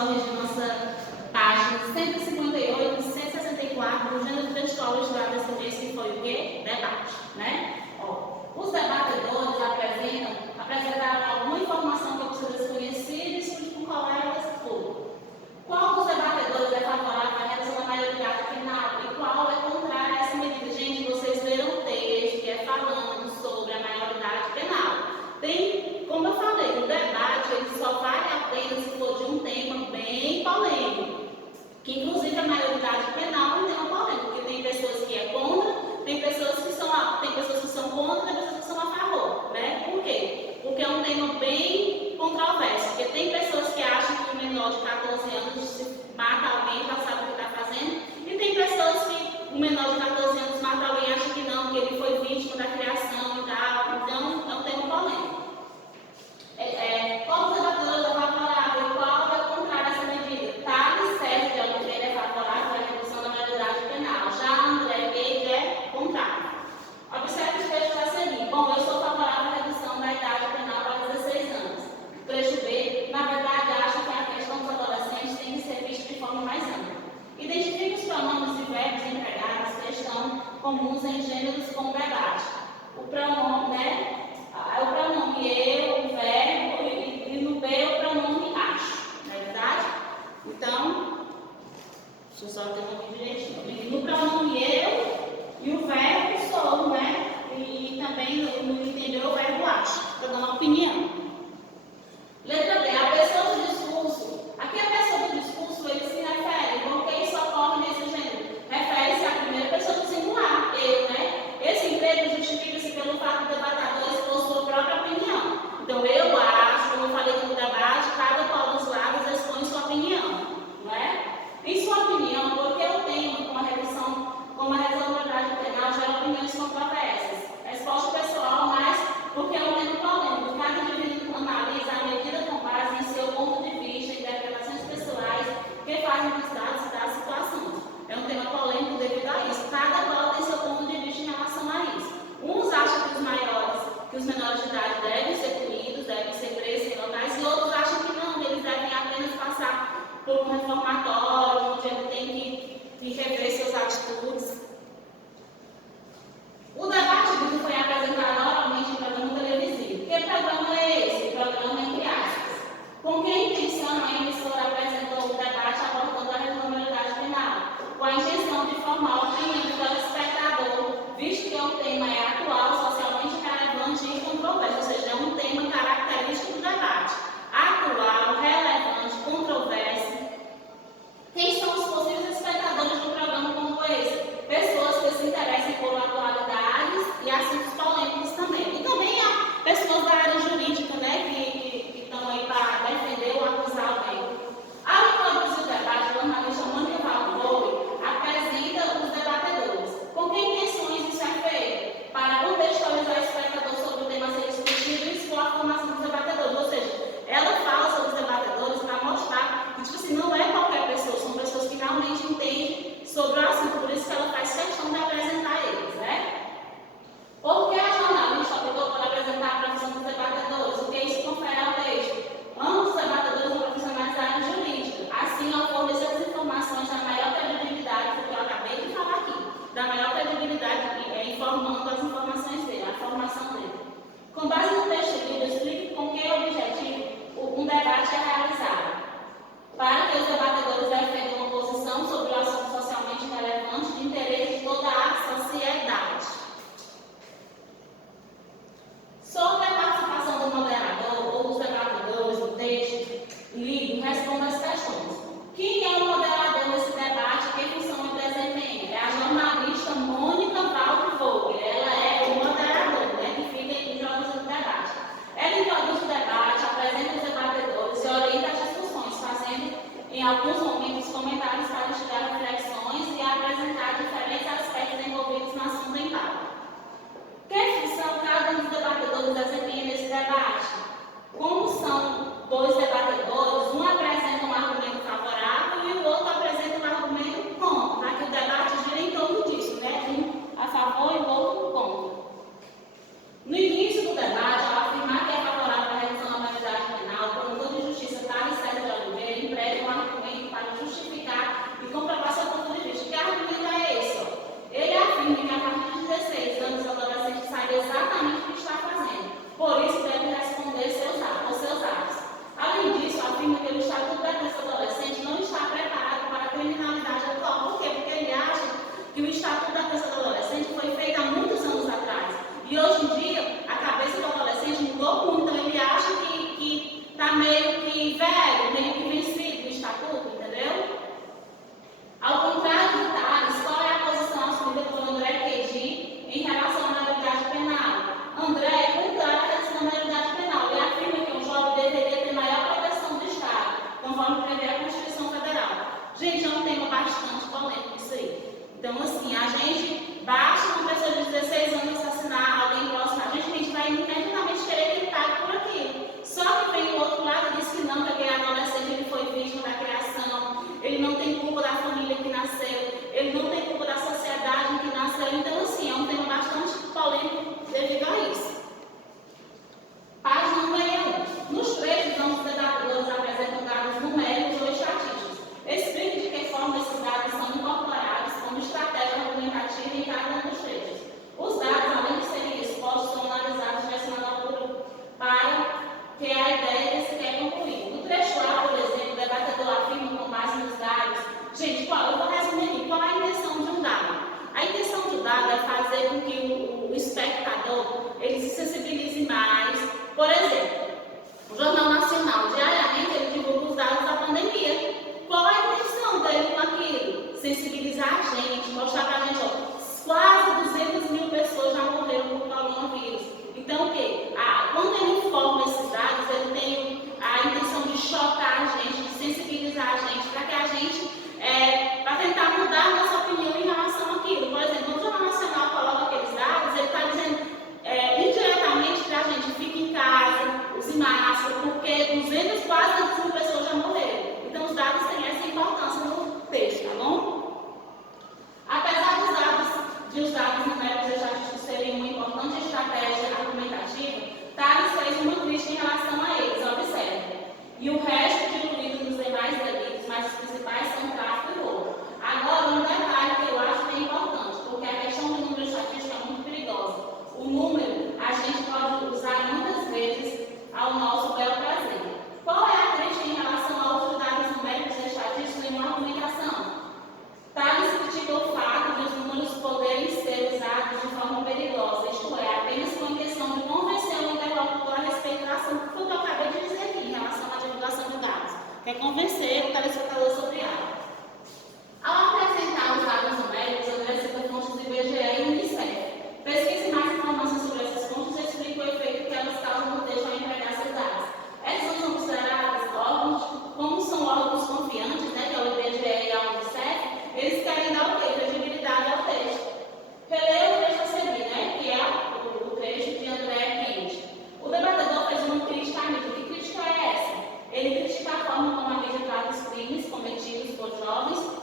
corrigir nossa página 158 e 164 do gênero textual estudado esse mês, que foi o quê? Debate, né? Os debatedores apresentaram alguma informação que você desconhecia e discutir com colegas por. Qual dos debatedores é favorável à redução da maioridade penal e qual é contrária a essa medida? Gente, vocês viram o texto que é falando sobre a maioridade penal. Tem, como eu falei, o debate ele só vale a pena se for de um tema bem polêmico, que inclusive a maioridade penal é um tema polêmico, porque tem pessoas que é contra, tem pessoas que são contra, tem pessoas que são a favor, né? Por quê? Porque é um tema bem controverso, porque tem pessoas que acham que o menor de 14 anos se mata alguém, já sabe o que está fazendo, e tem pessoas que o menor de 14 anos mata alguém e acha que não, que ele foi vítima da criação e tal, então é um tema polêmico. Qual dos debatedores é favorável e qual é contrário a essa medida? Thales Sérgio de Oliveira é favorável à redução da maioridade penal, já André Guedes é contrário. Observe os trechos a seguir. Bom, eu sou favorável à redução da idade penal para 16 anos. Trecho B, na verdade, acho que a questão dos adolescentes tem que ser vista de forma mais ampla. Identifique os pronomes e verbos empregados que estão comuns em gêneros com debate. O pronome, né? O pronome eu, o verbo, e no B o pronome acho. Não é verdade? Então, deixa eu só ter um aqui direitinho. No pronome eu e o verbo sou, né? E também no entendeu o verbo acho. Estou dando uma opinião. Letra B, a pessoa do discurso. Aqui a pessoa do discurso, ele se refere, porque isso ocorre nesse gênero. Refere-se à primeira pessoa do singular, eu, né? Esse emprego justifica-se pelo fato do debatedor expor sua própria opinião. Então, eu acho, como eu falei no debate, cada qual dos lados expõe sua opinião, não é? Em sua opinião, porque o tema, como a responsabilidade penal, gera opiniões controversas. Resposta pessoal, mas porque é um tema polêmico. Cada indivíduo analisa a medida com base em seu ponto de vista, interpretações pessoais que fazem dos dados e das situações. É um tema polêmico devido a isso. Cada qual tem seu ponto de vista em relação a isso. Uns acham que os menores de idade devem ser punidos, devem ser presos em locais, e outros acham que não, eles devem apenas passar por um reformatório, onde ele tem que rever suas atitudes. O debate vídeo foi apresentado oralmente em programa televisivo. Que programa é esse? Programa entre aspas. Com que intenção a emissora apresentou o debate abordando a responsabilidade penal? Com a intenção de formar a opinião do telespectador, visto que o tema é atual, socialmente relevante e controverso, ou seja, é um tema característico do debate. Atual, relevante, controverso. Quem são os possíveis espectadores de um programa como esse? Pessoas que se interessem por atualidades e assuntos polêmicos também. E também há pessoas da área jurídica, né, que estão aí para defender ou acusar alguém. Ao introduzir o debate, o jornalista Mônica Valvoi apresenta os debatedores. Com que intenções isso é feito? Para contextualizar o espectador sobre o tema a ser discutido e expor a formação dos debatedores. Ou seja, ela fala sobre os debatedores para mostrar que, tipo assim, não é qualquer pessoa, são pessoas que realmente entendem sobre o assunto, por isso que ela faz questão de apresentar eles, né? Por que a jornalista optou por apresentar a profissão dos debatedores? O que isso confere ao texto? Ambos os debatedores são profissionais da área jurídica. Assim, ao fornecer as informações da maior credibilidade, porque eu acabei de falar aqui, da maior credibilidade, informando as informações dele, a formação dele. Com base no texto livre, explique com que objetivo um debate é realizado. Para que os debatedores defendam uma posição sobre o assunto socialmente relevante de interesse de toda a sociedade. Sobre a participação do moderador ou dos debatedores no texto lido, responda as questões. Quem é o moderador nesse debate? Que função ele desempenha? É a jornalista Mônica Valvoi. Ela é o moderador, né, que fica introduzindo o debate. Ela introduz o debate, apresenta os debatedores e orienta as discussões, fazendo em alguns momentos comentários para instigar reflexões e apresentar diferentes aspectos envolvidos no assunto em pauta. Que função cada um dos debatedores desempenha nesse debate? Como são dois debatedores, um apresenta um argumento favorável e o outro apresenta um argumento contra, para que o debate gira em torno disso, né? Um a favor e o outro contra. No início do debate, ao afirmar que é favorável à redução da maioridade penal, o promotor de justiça Thales Sérgio de Oliveira emprega uma casos principais são tráfico e roubo. Agora, um detalhe que eu acho que é importante, porque a questão do número estatístico é muito perigosa. O número a gente pode usar muitas vezes ao nosso bel prazer. Qual é a crítica em relação a outros dados numéricos e estatísticos em uma argumentação? Tales critica o fato de os números poderem ser usados de forma perigosa, isto é, apenas com a intenção de convencer o interlocutor a respeito da ação, que foi o que eu acabei de dizer aqui em relação à divulgação de dados, que é convencer o telespectador sobre ela. Ao apresentar os dados numéricos, eu cito fontes do IBGE e Unicef. Pesquise mais informações sobre essas fontes e explique o efeito que elas causam no texto ao empregar seus dados. Essas são consideradas órgãos, como são órgãos confiantes, né, que é o IBGE e a Unicef, eles querem dar o quê? Credibilidade ao texto. Releia o texto a seguir, né, que é o trecho de André Quente. O debatedor fez uma crítica à mídia. Que crítica é essa? Ele critica a forma como a mídia trata os crimes cometidos por jovens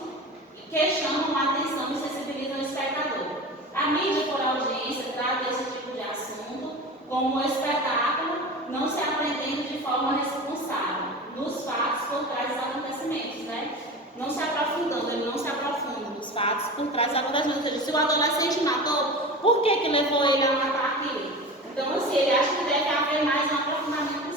que chamam a atenção e sensibilizam o espectador. A mídia, por audiência, trata esse tipo de assunto como um espetáculo, não se aprendendo de forma responsável nos fatos por trás dos acontecimentos, né? Não se aprofundando, ele não se aprofunda nos fatos por trás dos acontecimentos. Ou seja, se o adolescente matou, por que levou ele a matar aquilo? Então, assim, ele acha que deve haver mais um aprofundamento